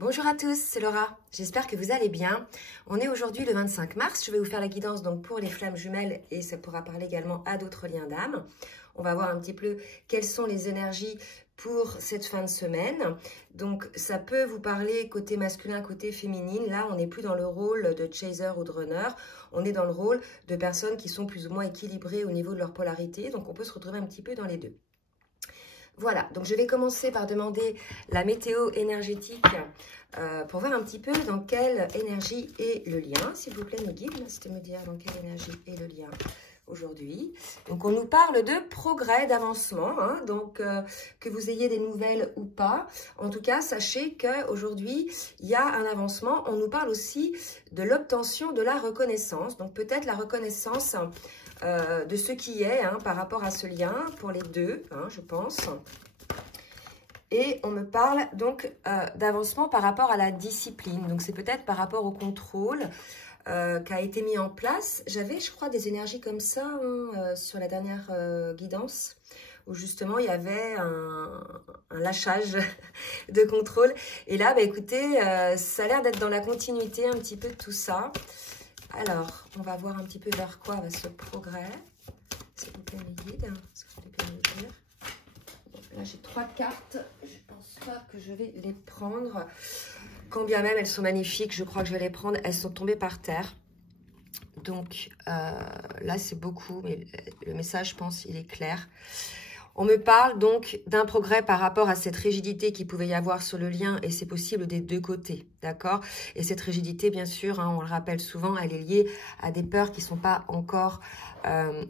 Bonjour à tous, c'est Laura. J'espère que vous allez bien. On est aujourd'hui le 25 mars. Je vais vous faire la guidance donc pour les flammes jumelles et ça pourra parler également à d'autres liens d'âme. On va voir un petit peu quelles sont les énergies pour cette fin de semaine. Donc ça peut vous parler côté masculin, côté féminine. Là, on n'est plus dans le rôle de chaser ou de runner. On est dans le rôle de personnes qui sont plus ou moins équilibrées au niveau de leur polarité. Donc on peut se retrouver un petit peu dans les deux. Voilà, donc je vais commencer par demander la météo énergétique pour voir un petit peu dans quelle énergie est le lien. S'il vous plaît, mes guides, merci de me dire dans quelle énergie est le lien aujourd'hui. Donc on nous parle de progrès, d'avancement, hein, donc que vous ayez des nouvelles ou pas. En tout cas, sachez qu'aujourd'hui, il y a un avancement. On nous parle aussi de l'obtention de la reconnaissance. Donc peut-être la reconnaissance de ce qui est hein, par rapport à ce lien, pour les deux, hein, je pense. Et on me parle donc d'avancement par rapport à la discipline. Donc c'est peut-être par rapport au contrôle qui a été mis en place. J'avais, je crois, des énergies comme ça hein, sur la dernière guidance, où justement il y avait un lâchage de contrôle. Et là, bah, écoutez, ça a l'air d'être dans la continuité un petit peu de tout ça. Alors, on va voir un petit peu vers quoi va ce progrès. S'il vous plaît, mes guides, est-ce que vous pouvez me dire? Bon, là, j'ai 3 cartes. Je pense pas que je vais les prendre. Quand bien même elles sont magnifiques, je crois que je vais les prendre. Elles sont tombées par terre. Donc, là, c'est beaucoup, mais le message, je pense, il est clair. On me parle donc d'un progrès par rapport à cette rigidité qu'il pouvait y avoir sur le lien et c'est possible des deux côtés, d'accord? Et cette rigidité, bien sûr, hein, on le rappelle souvent, elle est liée à des peurs qui ne sont pas encore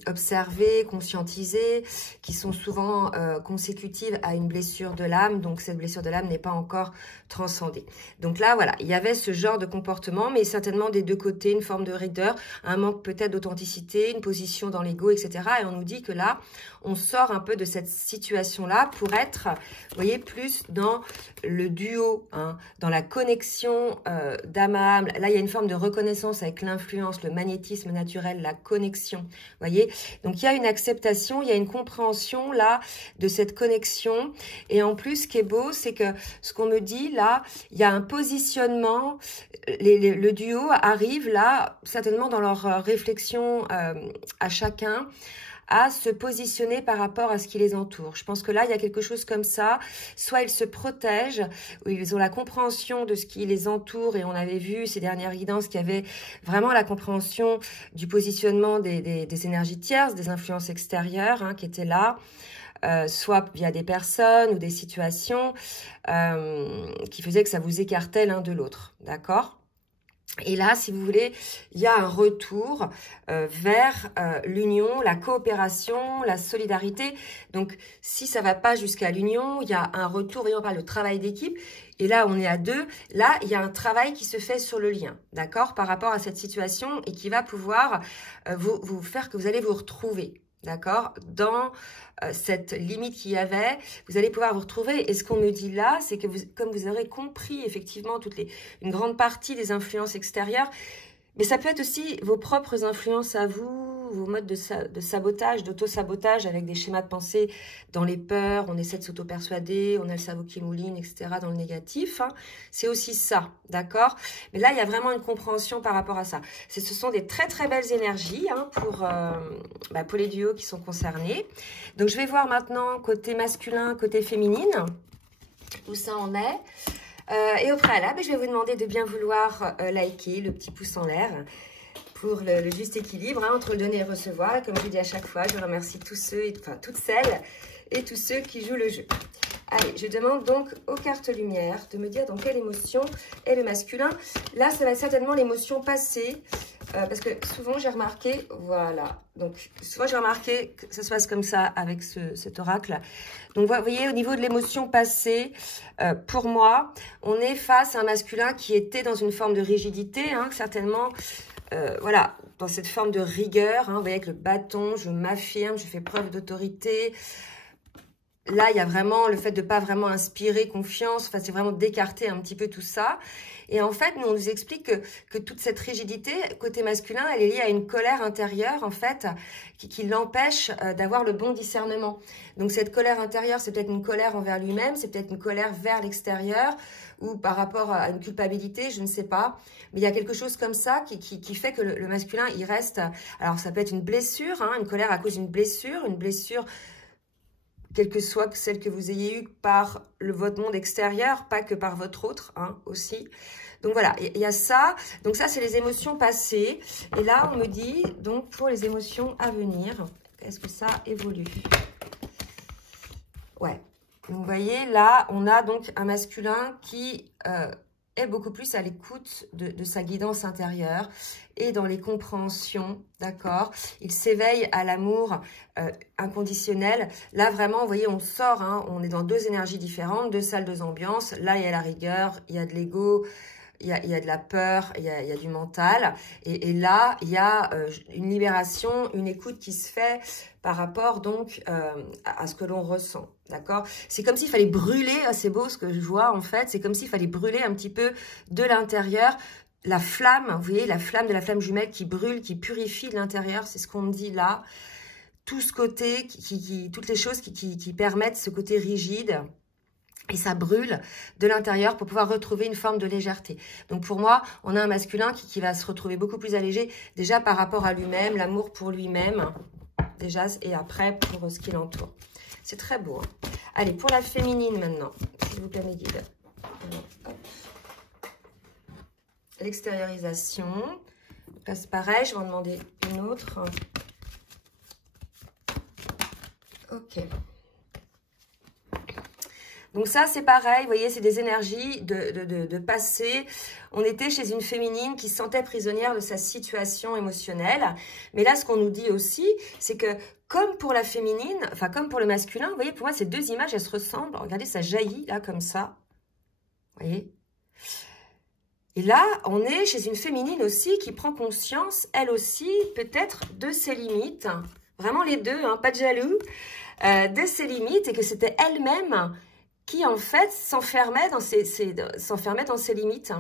observées, conscientisées, qui sont souvent consécutives à une blessure de l'âme. Donc, cette blessure de l'âme n'est pas encore transcendée. Donc là, voilà, il y avait ce genre de comportement, mais certainement des deux côtés, une forme de raideur, un manque peut-être d'authenticité, une position dans l'ego, etc. Et on nous dit que là, on sort un peu de cette situation-là pour être, vous voyez, plus dans le duo, hein, dans la connexion d'âme à âme. Là, il y a une forme de reconnaissance avec l'influence, le magnétisme naturel, la connexion, vous voyez. Donc, il y a une acceptation, il y a une compréhension, là, de cette connexion. Et en plus, ce qui est beau, c'est que ce qu'on me dit, là, il y a un positionnement. Le duo arrive, là, certainement dans leur réflexion à chacun, à se positionner par rapport à ce qui les entoure. Je pense que là, il y a quelque chose comme ça. Soit ils se protègent, ou ils ont la compréhension de ce qui les entoure. Et on avait vu ces dernières guidances qu'il y avait vraiment la compréhension du positionnement des énergies tierces, des influences extérieures hein, qui étaient là. Soit via des personnes ou des situations qui faisaient que ça vous écartait l'un de l'autre. D'accord ? Et là, si vous voulez, il y a un retour vers l'union, la coopération, la solidarité. Donc, si ça va pas jusqu'à l'union, il y a un retour, voyons, on parle de travail d'équipe. Et là, on est à 2. Là, il y a un travail qui se fait sur le lien, d'accord, par rapport à cette situation et qui va pouvoir vous faire que vous allez vous retrouver. D'accord? Dans cette limite qu'il y avait, vous allez pouvoir vous retrouver. Et ce qu'on me dit là, c'est que comme vous aurez compris effectivement une grande partie des influences extérieures, mais ça peut être aussi vos propres influences à vous, vos modes de sabotage, d'auto-sabotage avec des schémas de pensée dans les peurs, on essaie de s'auto-persuader, on a le cerveau qui mouline, etc. dans le négatif. Hein. C'est aussi ça, d'accord? Mais là, il y a vraiment une compréhension par rapport à ça. Ce sont des très très belles énergies hein, pour les duos qui sont concernés. Donc, je vais voir maintenant côté masculin, côté féminine, où ça en est. Et au préalable, je vais vous demander de bien vouloir liker, le petit pouce en l'air, pour le juste équilibre hein, entre le donner et le recevoir. Et comme je dis à chaque fois, je remercie tous ceux, enfin toutes celles et tous ceux qui jouent le jeu. Allez, je demande donc aux cartes lumière de me dire dans quelle émotion est le masculin. Là, ça va être certainement l'émotion passée. Parce que souvent, j'ai remarqué, voilà, donc souvent j'ai remarqué que ça se passe comme ça avec cet oracle. Donc, vous voyez, au niveau de l'émotion passée, pour moi, on est face à un masculin qui était dans une forme de rigidité, hein, certainement, voilà, dans cette forme de rigueur, hein, vous voyez, avec le bâton, je m'affirme, je fais preuve d'autorité. là, il y a vraiment le fait de pas vraiment inspirer confiance. Enfin, c'est vraiment d'écarter un petit peu tout ça. Et en fait, nous, on nous explique que toute cette rigidité, côté masculin, elle est liée à une colère intérieure, en fait, qui l'empêche d'avoir le bon discernement. Donc, cette colère intérieure, c'est peut-être une colère envers lui-même, c'est peut-être une colère vers l'extérieur, ou par rapport à une culpabilité, je ne sais pas. Mais il y a quelque chose comme ça qui fait que le masculin, il reste... Alors, ça peut être une blessure, hein, une colère à cause d'une blessure, quelle que soit celle que vous ayez eue par votre monde extérieur, pas que par votre autre, hein, aussi. Donc voilà, il y a ça. Donc ça, c'est les émotions passées. Et là, on me dit, donc, pour les émotions à venir, est-ce que ça évolue? Ouais. Donc, vous voyez, là, on a donc un masculin qui est beaucoup plus à l'écoute de sa guidance intérieure et dans les compréhensions, d'accord? Il s'éveille à l'amour inconditionnel. Là, vraiment, vous voyez, on sort, hein, on est dans deux énergies différentes, deux salles, deux ambiances. Là, il y a la rigueur, il y a de l'ego, il y a de la peur, il y a du mental. Et là, il y a une libération, une écoute qui se fait par rapport donc à ce que l'on ressent. D'accord? C'est comme s'il fallait brûler, c'est beau ce que je vois en fait, c'est comme s'il fallait brûler un petit peu de l'intérieur la flamme, vous voyez, la flamme de la flamme jumelle qui brûle, qui purifie de l'intérieur, c'est ce qu'on me dit là. Tout ce côté, toutes les choses qui permettent ce côté rigide. Et ça brûle de l'intérieur pour pouvoir retrouver une forme de légèreté. Donc pour moi, on a un masculin qui va se retrouver beaucoup plus allégé, déjà par rapport à lui-même, l'amour pour lui-même, déjà, et après pour ce qui l'entoure. C'est très beau. Hein. Allez, pour la féminine maintenant, s'il vous plaît mes guides. L'extériorisation. Là c'est pareil, je vais en demander une autre. Ok. Donc ça, c'est pareil, vous voyez, c'est des énergies de passé. On était chez une féminine qui se sentait prisonnière de sa situation émotionnelle. Mais là, ce qu'on nous dit aussi, c'est que comme pour la féminine, enfin comme pour le masculin, vous voyez, pour moi, ces deux images, elles se ressemblent. Regardez, ça jaillit là, comme ça. Vous voyez? Et là, on est chez une féminine aussi qui prend conscience, elle aussi, peut-être, de ses limites. Vraiment les deux, hein, pas de jaloux. De ses limites et que c'était elle-même qui en fait s'enfermait dans ses limites,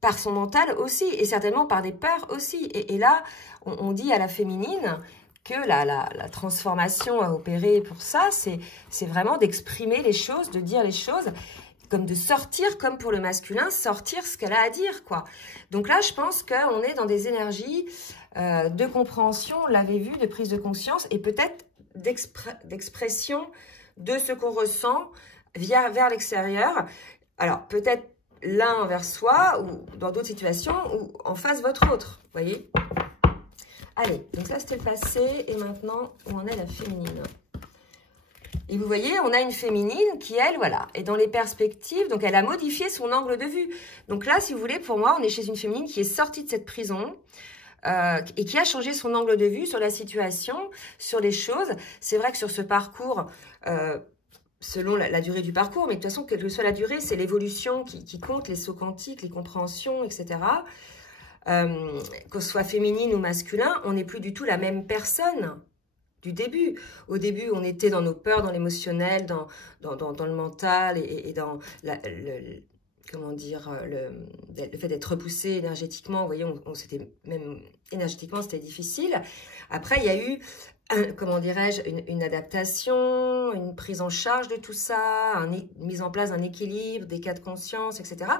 par son mental aussi, et certainement par des peurs aussi. Et là, on dit à la féminine que la transformation à opérer pour ça, c'est vraiment d'exprimer les choses, de dire les choses, comme de sortir, comme pour le masculin, sortir ce qu'elle a à dire, quoi. Donc là, je pense qu'on est dans des énergies de compréhension, on l'avait vu, de prise de conscience, et peut-être d'expression de ce qu'on ressent, vers l'extérieur, alors peut-être l'un envers soi ou dans d'autres situations ou en face votre autre, vous voyez. Allez, donc ça c'était le passé et maintenant où en est la féminine. Et vous voyez, on a une féminine qui, elle, voilà, est dans les perspectives, donc elle a modifié son angle de vue. Donc là, si vous voulez, pour moi, on est chez une féminine qui est sortie de cette prison, et qui a changé son angle de vue sur la situation, sur les choses. C'est vrai que sur ce parcours, selon la durée du parcours, mais de toute façon, quelle que soit la durée, c'est l'évolution qui compte, les sauts quantiques, les compréhensions, etc. Qu'on soit féminine ou masculin, on n'est plus du tout la même personne du début. Au début, on était dans nos peurs, dans l'émotionnel, dans le mental et dans comment dire, le fait d'être repoussé énergétiquement. Vous voyez, c'était même énergétiquement, c'était difficile. Après, il y a eu comment dirais-je, une adaptation, une prise en charge de tout ça, une mise en place d'un équilibre, des cas de conscience, etc.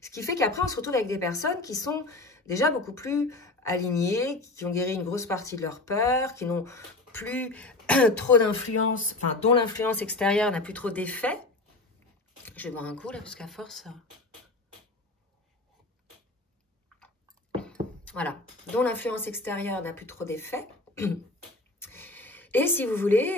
Ce qui fait qu'après, on se retrouve avec des personnes qui sont déjà beaucoup plus alignées, qui ont guéri une grosse partie de leur peur, qui n'ont plus trop d'influence, enfin, dont l'influence extérieure n'a plus trop d'effet. Je vais boire un coup, là, parce qu'à force... Voilà, dont l'influence extérieure n'a plus trop d'effet. Et si vous voulez,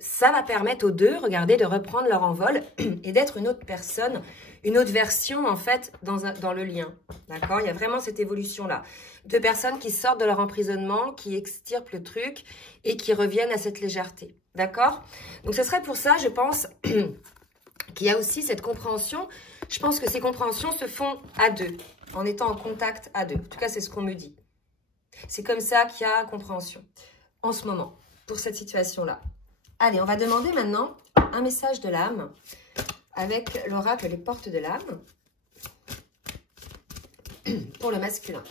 ça va permettre aux deux, regardez, de reprendre leur envol et d'être une autre personne, une autre version, en fait, dans le lien. D'accord? Il y a vraiment cette évolution-là. Deux personnes qui sortent de leur emprisonnement, qui extirpent le truc et qui reviennent à cette légèreté. D'accord? Donc, ce serait pour ça, je pense, qu'il y a aussi cette compréhension. Je pense que ces compréhensions se font à deux, en étant en contact à deux. En tout cas, c'est ce qu'on me dit. C'est comme ça qu'il y a compréhension en ce moment, pour cette situation-là. Allez, on va demander maintenant un message de l'âme avec l'oracle Les Portes de l'âme pour le masculin.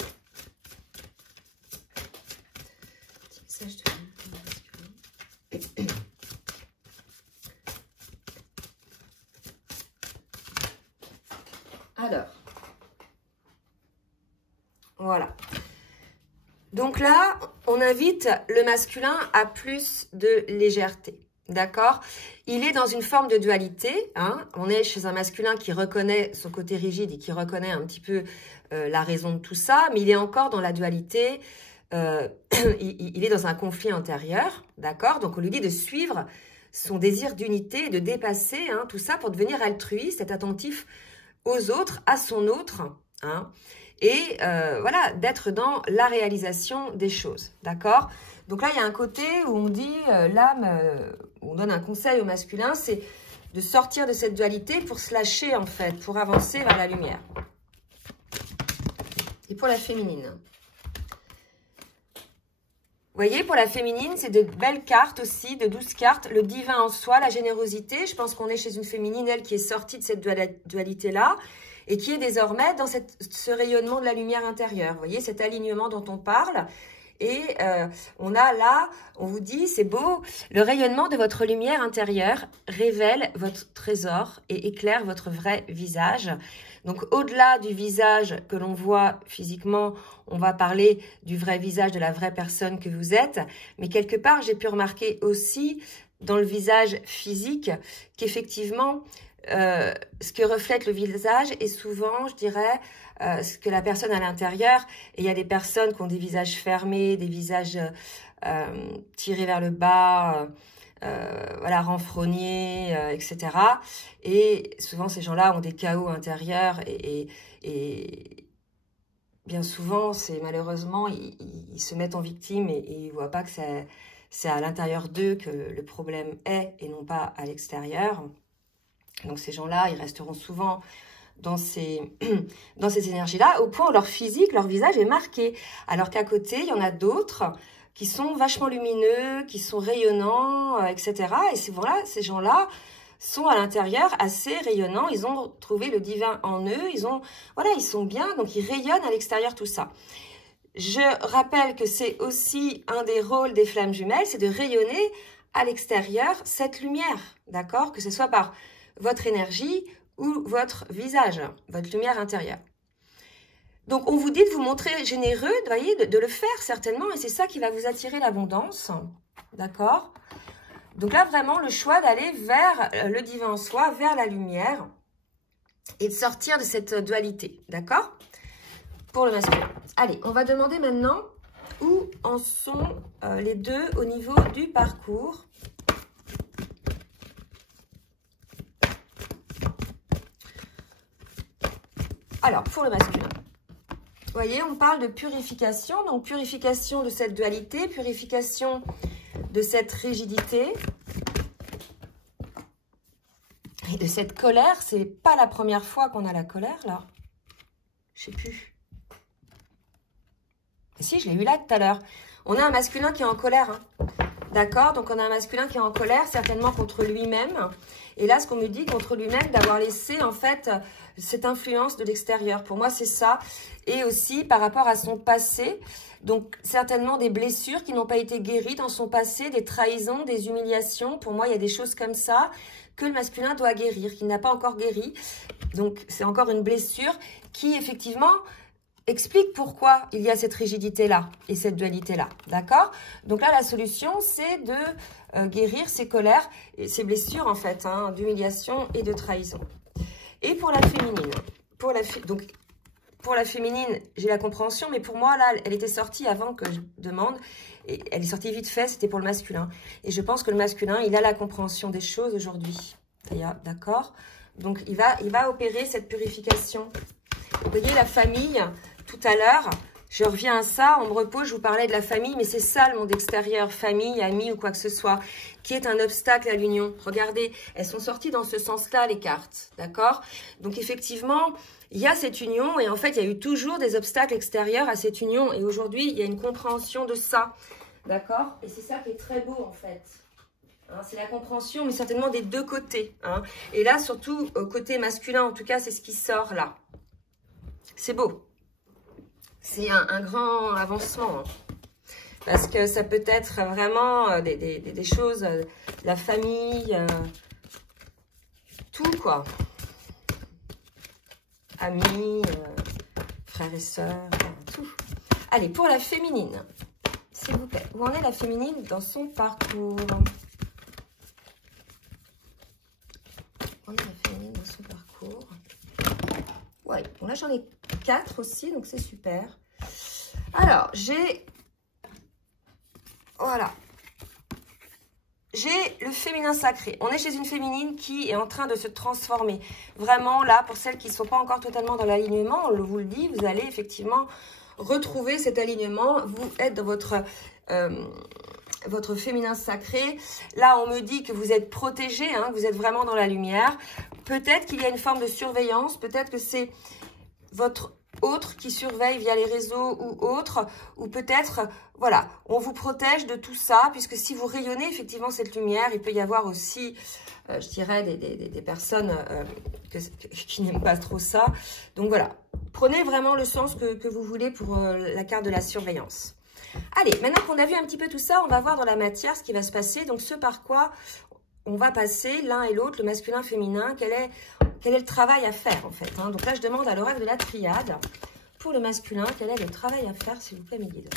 Petit message de l'âme pour le masculin. Alors, voilà. Donc là, on invite le masculin à plus de légèreté, d'accord? Il est dans une forme de dualité, hein? On est chez un masculin qui reconnaît son côté rigide et qui reconnaît un petit peu la raison de tout ça, mais il est encore dans la dualité, il est dans un conflit intérieur, d'accord? Donc on lui dit de suivre son désir d'unité et de dépasser tout ça pour devenir altruiste, être attentif aux autres, à son autre, hein? Et voilà, d'être dans la réalisation des choses, d'accord? Donc là, il y a un côté où on dit, l'âme, on donne un conseil au masculin, c'est de sortir de cette dualité pour se lâcher, en fait, pour avancer vers la lumière. Et pour la féminine. Vous voyez, pour la féminine, c'est de belles cartes aussi, de 12 cartes, le divin en soi, la générosité. Je pense qu'on est chez une féminine, elle, qui est sortie de cette dualité-là, et qui est désormais dans ce rayonnement de la lumière intérieure. Vous voyez, cet alignement dont on parle. Et on a là, on vous dit, c'est beau, le rayonnement de votre lumière intérieure révèle votre trésor et éclaire votre vrai visage. Donc, au-delà du visage que l'on voit physiquement, on va parler du vrai visage de la vraie personne que vous êtes. Mais quelque part, j'ai pu remarquer aussi dans le visage physique qu'effectivement, ce que reflète le visage est souvent, je dirais, ce que la personne a à l'intérieur. Et il y a des personnes qui ont des visages fermés, des visages tirés vers le bas, voilà, renfrognés, etc. Et souvent, ces gens-là ont des chaos intérieurs et bien souvent, c'est malheureusement, ils se mettent en victime et ils ne voient pas que c'est à l'intérieur d'eux que le problème est et non pas à l'extérieur. Donc ces gens-là, ils resteront souvent dans ces énergies-là, au point où leur physique, leur visage est marqué. Alors qu'à côté, il y en a d'autres qui sont vachement lumineux, qui sont rayonnants, etc. Et voilà, ces gens-là sont à l'intérieur assez rayonnants. Ils ont trouvé le divin en eux. Ils sont bien, donc ils rayonnent à l'extérieur tout ça. Je rappelle que c'est aussi un des rôles des flammes jumelles, c'est de rayonner à l'extérieur cette lumière, d'accord? Que ce soit par votre énergie ou votre visage, votre lumière intérieure. Donc, on vous dit de vous montrer généreux, voyez, de le faire certainement, et c'est ça qui va vous attirer l'abondance, d'accord? Donc là, vraiment, le choix d'aller vers le divin en soi, vers la lumière, et de sortir de cette dualité, d'accord? Pour le masculin. Allez, on va demander maintenant où en sont les deux au niveau du parcours. Alors, pour le masculin, vous voyez, on parle de purification. Donc, purification de cette dualité, purification de cette rigidité et de cette colère. C'est pas la première fois qu'on a la colère, là. Je sais plus. Si, je l'ai eu là tout à l'heure. On a un masculin qui est en colère, hein. D'accord? Donc, on a un masculin qui est en colère, certainement contre lui-même. Et là, ce qu'on me dit, contre lui-même, d'avoir laissé, en fait, cette influence de l'extérieur. Pour moi, c'est ça. Et aussi, par rapport à son passé. Donc, certainement des blessures qui n'ont pas été guéries dans son passé, des trahisons, des humiliations. Pour moi, il y a des choses comme ça que le masculin doit guérir, qu'il n'a pas encore guéri. Donc, c'est encore une blessure qui, effectivement, explique pourquoi il y a cette rigidité-là et cette dualité-là, d'accord? Donc là, la solution, c'est de guérir ces colères et ces blessures, en fait, hein, d'humiliation et de trahison. Et pour la féminine, pour la féminine, j'ai la compréhension, mais pour moi, là, elle était sortie avant que je demande, et elle est sortie vite fait, c'était pour le masculin. Et je pense que le masculin, il a la compréhension des choses aujourd'hui, d'accord? Donc, il va opérer cette purification. Vous voyez, la famille, tout à l'heure, je reviens à ça, on me repose, je vous parlais de la famille, mais c'est ça le monde extérieur, famille, amis ou quoi que ce soit, qui est un obstacle à l'union. Regardez, elles sont sorties dans ce sens-là, les cartes, d'accord? Donc effectivement, il y a cette union et en fait, il y a eu toujours des obstacles extérieurs à cette union et aujourd'hui, il y a une compréhension de ça, d'accord? Et c'est ça qui est très beau en fait. Hein, c'est la compréhension, mais certainement des deux côtés. Hein. Et là, surtout, côté masculin, en tout cas, c'est ce qui sort là. C'est beau. C'est un grand avancement. Hein. Parce que ça peut être vraiment des choses, la famille, tout quoi. Amis, frères et sœurs, tout. Allez, pour la féminine, s'il vous plaît. Où en est la féminine dans son parcours? Où en est la féminine dans son parcours? Ouais, bon là j'en ai 4 aussi, donc c'est super. Alors, j'ai... Voilà. J'ai le féminin sacré. On est chez une féminine qui est en train de se transformer. Vraiment, là, pour celles qui ne sont pas encore totalement dans l'alignement, on vous le dit, vous allez effectivement retrouver cet alignement. Vous êtes dans votre féminin sacré. Là, on me dit que vous êtes protégé, hein, que vous êtes vraiment dans la lumière. Peut-être qu'il y a une forme de surveillance. Peut-être que c'est votre autre qui surveille via les réseaux ou autres, ou peut-être, voilà, on vous protège de tout ça, puisque si vous rayonnez effectivement cette lumière, il peut y avoir aussi, je dirais, des personnes qui n'aiment pas trop ça. Donc voilà, prenez vraiment le sens que vous voulez pour la carte de la surveillance. Allez, maintenant qu'on a vu un petit peu tout ça, on va voir dans la matière ce qui va se passer, donc ce par quoi on va passer l'un et l'autre, le masculin, féminin, quel est le travail à faire en fait. Hein. Donc là, je demande à l'oracle de la triade, pour le masculin, quel est le travail à faire, s'il vous plaît, mes guides.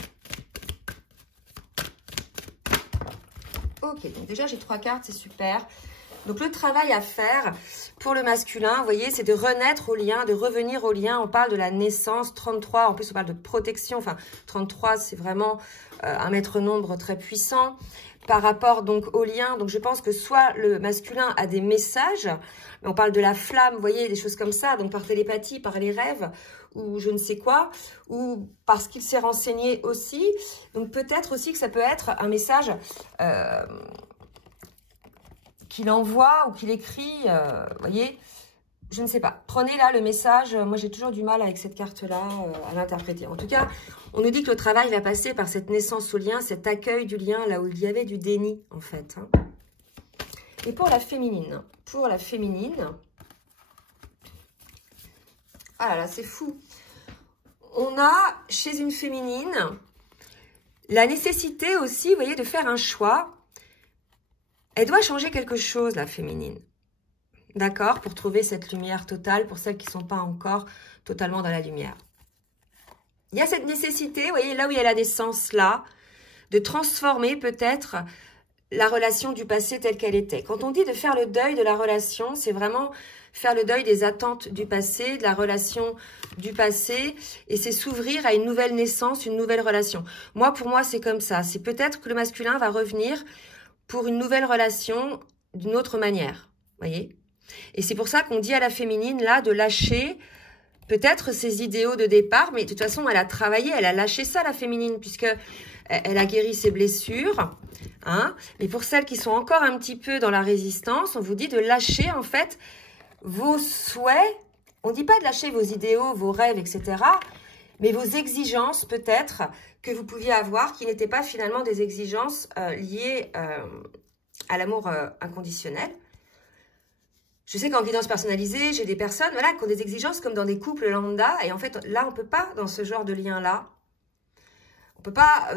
Ok, donc déjà, j'ai 3 cartes, c'est super. Donc le travail à faire pour le masculin, vous voyez, c'est de renaître au lien, de revenir au lien. On parle de la naissance, 33, en plus on parle de protection. Enfin, 33, c'est vraiment un maître nombre très puissant. Par rapport donc au lien, donc je pense que soit le masculin a des messages, mais on parle de la flamme, vous voyez, des choses comme ça, donc par télépathie, par les rêves, ou je ne sais quoi, ou parce qu'il s'est renseigné aussi. Donc peut-être aussi que ça peut être un message qu'il envoie ou qu'il écrit, vous voyez, je ne sais pas. Prenez là le message, moi j'ai toujours du mal avec cette carte-là à l'interpréter. En tout cas, on nous dit que le travail va passer par cette naissance au lien, cet accueil du lien, là où il y avait du déni, en fait. Hein. Et pour la féminine, ah là là, c'est fou. On a, chez une féminine, la nécessité aussi, vous voyez, de faire un choix. Elle doit changer quelque chose, la féminine. D'accord? Pour trouver cette lumière totale, pour celles qui ne sont pas encore totalement dans la lumière. Il y a cette nécessité, vous voyez, là où il y a la naissance, là, de transformer peut-être la relation du passé telle qu'elle était. Quand on dit de faire le deuil de la relation, c'est vraiment faire le deuil des attentes du passé, de la relation du passé, et c'est s'ouvrir à une nouvelle naissance, une nouvelle relation. Moi, pour moi, c'est comme ça. C'est peut-être que le masculin va revenir pour une nouvelle relation d'une autre manière, vous voyez? Et c'est pour ça qu'on dit à la féminine, là, de lâcher peut-être ses idéaux de départ, mais de toute façon, elle a travaillé, elle a lâché ça, la féminine, puisque elle a guéri ses blessures. Hein. Mais pour celles qui sont encore un petit peu dans la résistance, on vous dit de lâcher, en fait, vos souhaits. On ne dit pas de lâcher vos idéaux, vos rêves, etc., mais vos exigences, peut-être, que vous pouviez avoir, qui n'étaient pas finalement des exigences liées à l'amour inconditionnel. Je sais qu'en guidance personnalisée, j'ai des personnes voilà, qui ont des exigences comme dans des couples lambda. Et en fait, là, on ne peut pas, dans ce genre de lien-là, on ne peut pas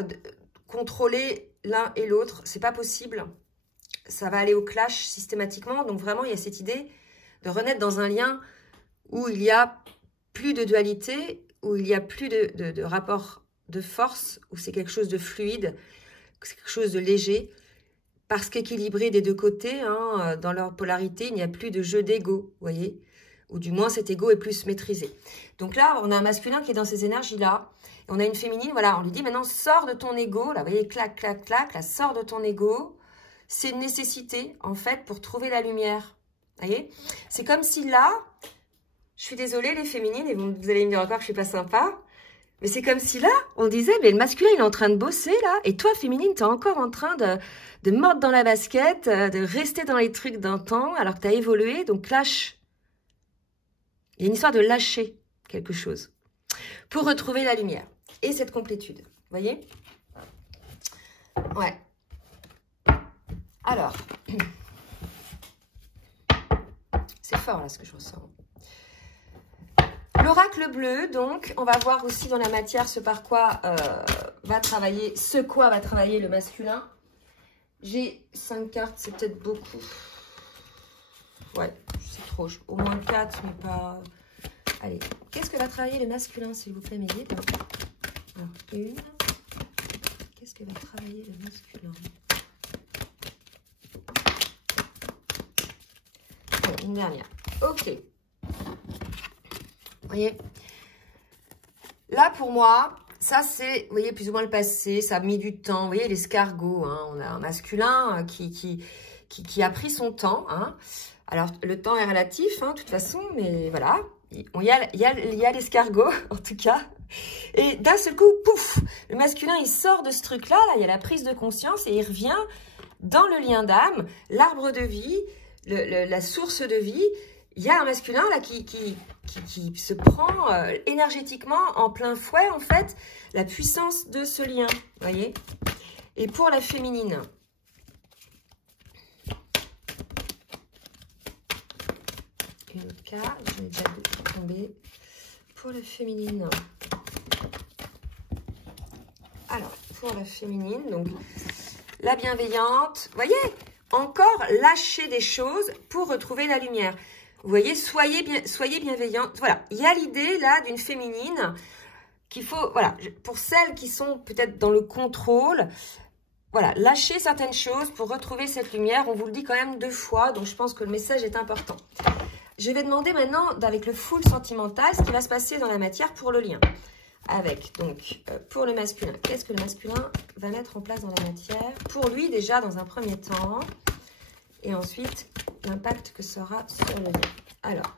contrôler l'un et l'autre. Ce n'est pas possible. Ça va aller au clash systématiquement. Donc vraiment, il y a cette idée de renaître dans un lien où il n'y a plus de dualité, où il n'y a plus de rapport de force, où c'est quelque chose de fluide, c'est quelque chose de léger. Parce qu'équilibré des deux côtés, hein, dans leur polarité, il n'y a plus de jeu d'ego, vous voyez, ou du moins cet ego est plus maîtrisé. Donc là, on a un masculin qui est dans ces énergies-là, et on a une féminine, voilà, on lui dit maintenant, sors de ton ego, là, vous voyez, clac, clac, clac, là, sors de ton ego, c'est une nécessité, en fait, pour trouver la lumière, vous voyez. C'est comme si là, je suis désolée, les féminines, et vous allez me dire encore que je suis pas sympa, mais c'est comme si là, on disait, mais le masculin, il est en train de bosser, là, et toi, féminine, tu es encore en train de mordre dans la basket, de rester dans les trucs d'un temps, alors que tu as évolué, donc lâche. Il y a une histoire de lâcher quelque chose pour retrouver la lumière et cette complétude, vous voyez? Ouais. Alors, c'est fort là ce que je ressens. L'oracle bleu, donc, on va voir aussi dans la matière ce par quoi va travailler le masculin. J'ai 5 cartes, c'est peut-être beaucoup. Ouais, c'est trop. Au moins 4, mais pas... Allez, qu'est-ce que va travailler le masculin, s'il vous plaît, mes guides? Alors, une. Qu'est-ce que va travailler le masculin? Allez, une dernière. Ok. Vous voyez, là pour moi, ça c'est, vous voyez, plus ou moins le passé, ça a mis du temps. Vous voyez, l'escargot, hein, on a un masculin qui a pris son temps. Hein. Alors, le temps est relatif, hein, de toute façon, mais voilà, il y a l'escargot, en tout cas. Et d'un seul coup, pouf, le masculin, il sort de ce truc-là, là, il y a la prise de conscience et il revient dans le lien d'âme, l'arbre de vie, la source de vie. Il y a un masculin là qui se prend énergétiquement en plein fouet, en fait, la puissance de ce lien, vous voyez. Et pour la féminine, une carte, j'en ai déjà tombé. Pour la féminine, alors, pour la féminine, donc, la bienveillante, vous voyez, encore lâcher des choses pour retrouver la lumière. Vous voyez, soyez bienveillante. Voilà, il y a l'idée là d'une féminine qu'il faut, voilà, pour celles qui sont peut-être dans le contrôle, voilà, lâcher certaines choses pour retrouver cette lumière. On vous le dit quand même 2 fois, donc je pense que le message est important. Je vais demander maintenant, avec le full sentimental, ce qui va se passer dans la matière pour le lien. Avec, donc, pour le masculin, qu'est-ce que le masculin va mettre en place dans la matière? Pour lui, déjà, dans un premier temps. Et ensuite, l'impact que ça aura sur le lien. Alors,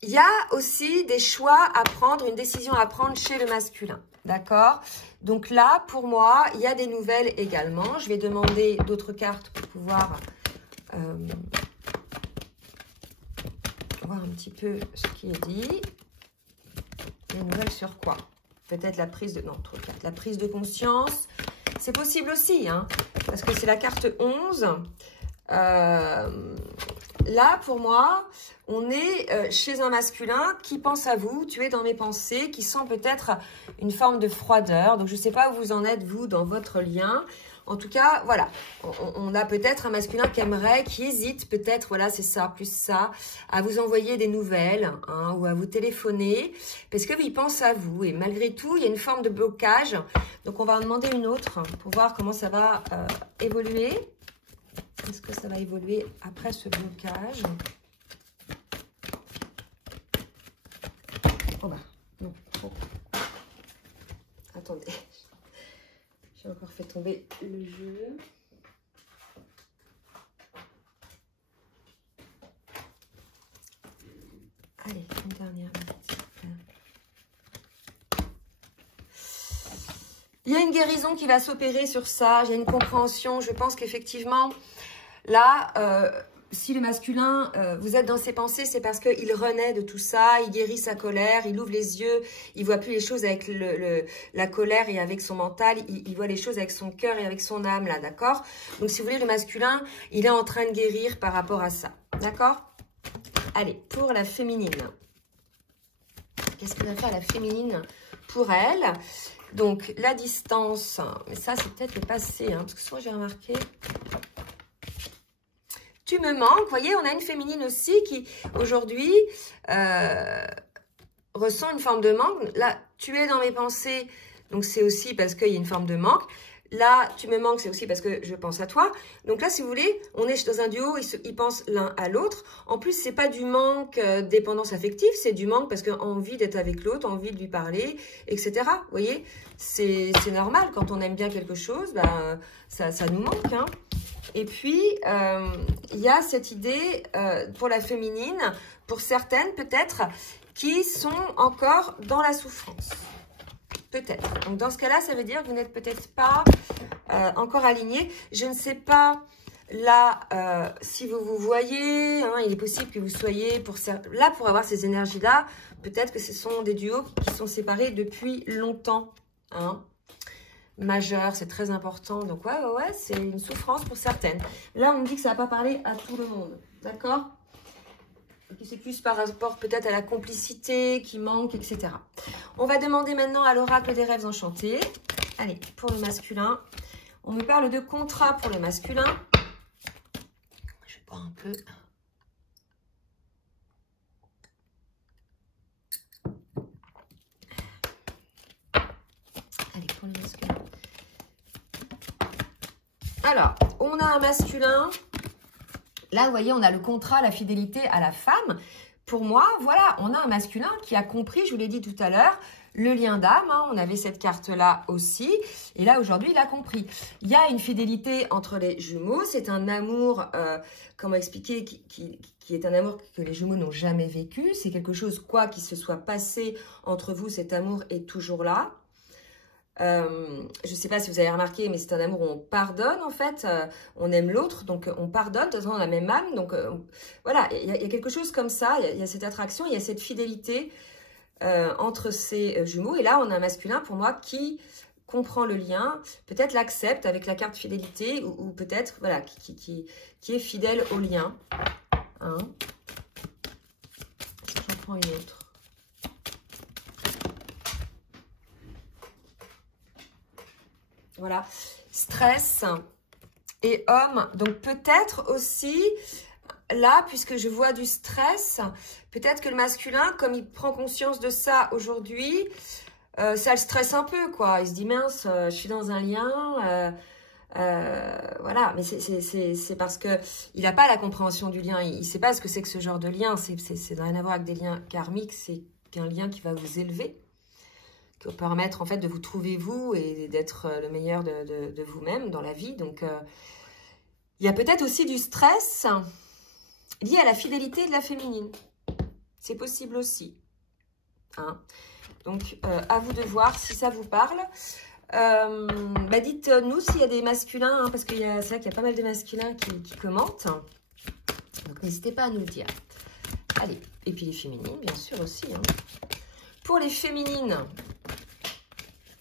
il y a aussi des choix à prendre, une décision à prendre chez le masculin. D'accord? Donc là, pour moi, il y a des nouvelles également. Je vais demander d'autres cartes pour pouvoir voir un petit peu ce qui est dit. Des nouvelles sur quoi? Peut-être la prise de... Non, trop de cartes. La prise de conscience. C'est possible aussi, hein, parce que c'est la carte 11. Là, pour moi, on est chez un masculin qui pense à vous, tu es dans mes pensées, qui sent peut-être une forme de froideur. Donc, je ne sais pas où vous en êtes, vous, dans votre lien. En tout cas, voilà, on a peut-être un masculin qui aimerait, qui hésite peut-être, voilà, c'est ça, plus ça, à vous envoyer des nouvelles, hein, ou à vous téléphoner, parce qu'il pense à vous. Et malgré tout, il y a une forme de blocage. Donc, on va en demander une autre pour voir comment ça va évoluer. Est-ce que ça va évoluer après ce blocage? Oh bah, non, trop. Attendez. J'ai encore fait tomber le jeu. Allez, une dernière. Il y a une guérison qui va s'opérer sur ça. J'ai une compréhension. Je pense qu'effectivement, là, si le masculin, vous êtes dans ses pensées, c'est parce qu'il renaît de tout ça, il guérit sa colère, il ouvre les yeux, il voit plus les choses avec la colère et avec son mental, il voit les choses avec son cœur et avec son âme, là, d'accord? Donc, si vous voulez, le masculin, il est en train de guérir par rapport à ça, d'accord? Allez, pour la féminine. Qu'est-ce que va faire la féminine pour elle? Donc, la distance, mais ça, c'est peut-être le passé, hein, parce que souvent, j'ai remarqué... Tu me manques, vous voyez, on a une féminine aussi qui, aujourd'hui, ressent une forme de manque. Là, tu es dans mes pensées, donc c'est aussi parce qu'il y a une forme de manque. Là, tu me manques, c'est aussi parce que je pense à toi. Donc là, si vous voulez, on est dans un duo, ils pensent l'un à l'autre. En plus, c'est pas du manque dépendance affective, c'est du manque parce qu'on a envie d'être avec l'autre, envie de lui parler, etc. Vous voyez, c'est normal, quand on aime bien quelque chose, ben, ça nous manque, hein. Et puis, il y a cette idée pour la féminine, pour certaines peut-être, qui sont encore dans la souffrance. Peut-être. Donc, dans ce cas-là, ça veut dire que vous n'êtes peut-être pas encore aligné. Je ne sais pas, là, si vous vous voyez, hein, il est possible que vous soyez, là, pour avoir ces énergies-là, peut-être que ce sont des duos qui sont séparés depuis longtemps. Hein. majeur, c'est très important. Donc ouais, c'est une souffrance pour certaines. Là, on me dit que ça va pas parler à tout le monde, d'accord? C'est plus par rapport peut-être à la complicité qui manque, etc. On va demander maintenant à l'oracle des rêves enchantés. Allez, pour le masculin, on me parle de contrat pour le masculin. Je vais boire un peu. Allez, pour le masculin. Alors, on a un masculin. Là, vous voyez, on a le contrat, la fidélité à la femme. Pour moi, voilà, on a un masculin qui a compris, je vous l'ai dit tout à l'heure, le lien d'âme. Hein, on avait cette carte-là aussi. Et là, aujourd'hui, il a compris. Il y a une fidélité entre les jumeaux. C'est un amour, comment expliquer, qui est un amour que les jumeaux n'ont jamais vécu. C'est quelque chose, quoi qu'il se soit passé entre vous, cet amour est toujours là. Je ne sais pas si vous avez remarqué, mais c'est un amour où on pardonne en fait, on aime l'autre, donc on pardonne, de toute façon on a la même âme, donc voilà, il y a quelque chose comme ça, il y a cette attraction, il y a cette fidélité entre ces jumeaux, et là on a un masculin pour moi qui comprend le lien, peut-être l'accepte avec la carte fidélité, ou peut-être voilà, qui est fidèle au lien. Hein. J'en prends une autre. Voilà, stress et homme. Donc peut-être aussi, là, puisque je vois du stress, peut-être que le masculin, comme il prend conscience de ça aujourd'hui, ça le stresse un peu, quoi. Il se dit, mince, je suis dans un lien, voilà. Mais c'est parce qu'il n'a pas la compréhension du lien. Il ne sait pas ce que c'est que ce genre de lien. C'est rien à voir avec des liens karmiques, c'est un lien qui va vous élever, qui va permettre en fait de vous trouver vous et d'être le meilleur de vous-même dans la vie. Donc, il y a peut-être aussi du stress lié à la fidélité de la féminine. C'est possible aussi. Hein. Donc, à vous de voir si ça vous parle. Bah dites-nous s'il y a des masculins, hein, parce que c'est vrai qu'il y a pas mal de masculins qui commentent. Donc, n'hésitez pas à nous le dire. Allez, et puis les féminines, bien sûr aussi. Hein. Pour les féminines,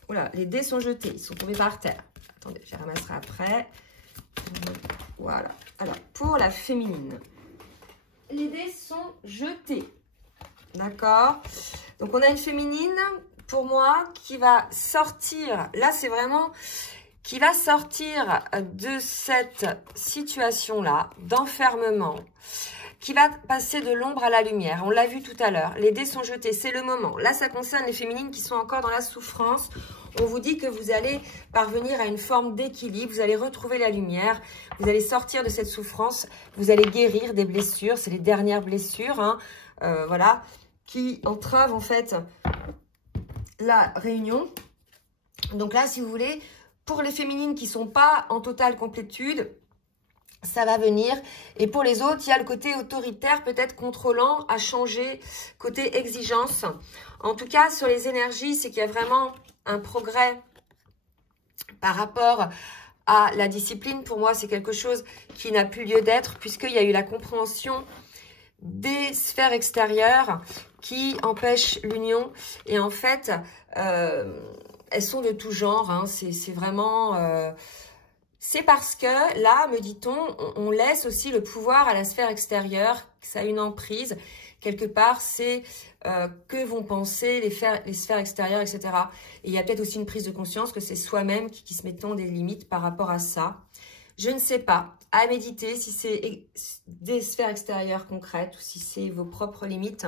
voilà, les dés sont jetés, ils sont tombés par terre. Attendez, je les ramasserai après. Voilà. Alors, pour la féminine, les dés sont jetés. D'accord? Donc, on a une féminine, pour moi, qui va sortir. Là, c'est vraiment qui va sortir de cette situation-là, d'enfermement, qui va passer de l'ombre à la lumière. On l'a vu tout à l'heure. Les dés sont jetés, c'est le moment. Là, ça concerne les féminines qui sont encore dans la souffrance. On vous dit que vous allez parvenir à une forme d'équilibre, vous allez retrouver la lumière, vous allez sortir de cette souffrance, vous allez guérir des blessures, c'est les dernières blessures, hein, voilà, qui entravent en fait la réunion. Donc là, si vous voulez, pour les féminines qui ne sont pas en totale complétude, ça va venir. Et pour les autres, il y a le côté autoritaire, peut-être contrôlant, à changer, côté exigence. En tout cas, sur les énergies, c'est qu'il y a vraiment un progrès par rapport à la discipline. Pour moi, c'est quelque chose qui n'a plus lieu d'être, puisqu'il y a eu la compréhension des sphères extérieures qui empêchent l'union. Et en fait, elles sont de tout genre. Hein. C'est vraiment... c'est parce que, là, me dit-on, on laisse aussi le pouvoir à la sphère extérieure, que ça a une emprise. Quelque part, c'est que vont penser les sphères extérieures, etc. Et il y a peut-être aussi une prise de conscience que c'est soi-même qui se mettons des limites par rapport à ça. Je ne sais pas. À méditer si c'est des sphères extérieures concrètes ou si c'est vos propres limites.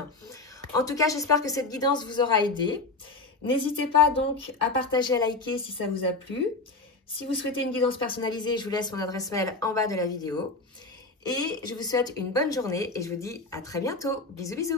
En tout cas, j'espère que cette guidance vous aura aidé. N'hésitez pas donc à partager, à liker si ça vous a plu. Si vous souhaitez une guidance personnalisée, je vous laisse mon adresse mail en bas de la vidéo. Et je vous souhaite une bonne journée et je vous dis à très bientôt. Bisous, bisous.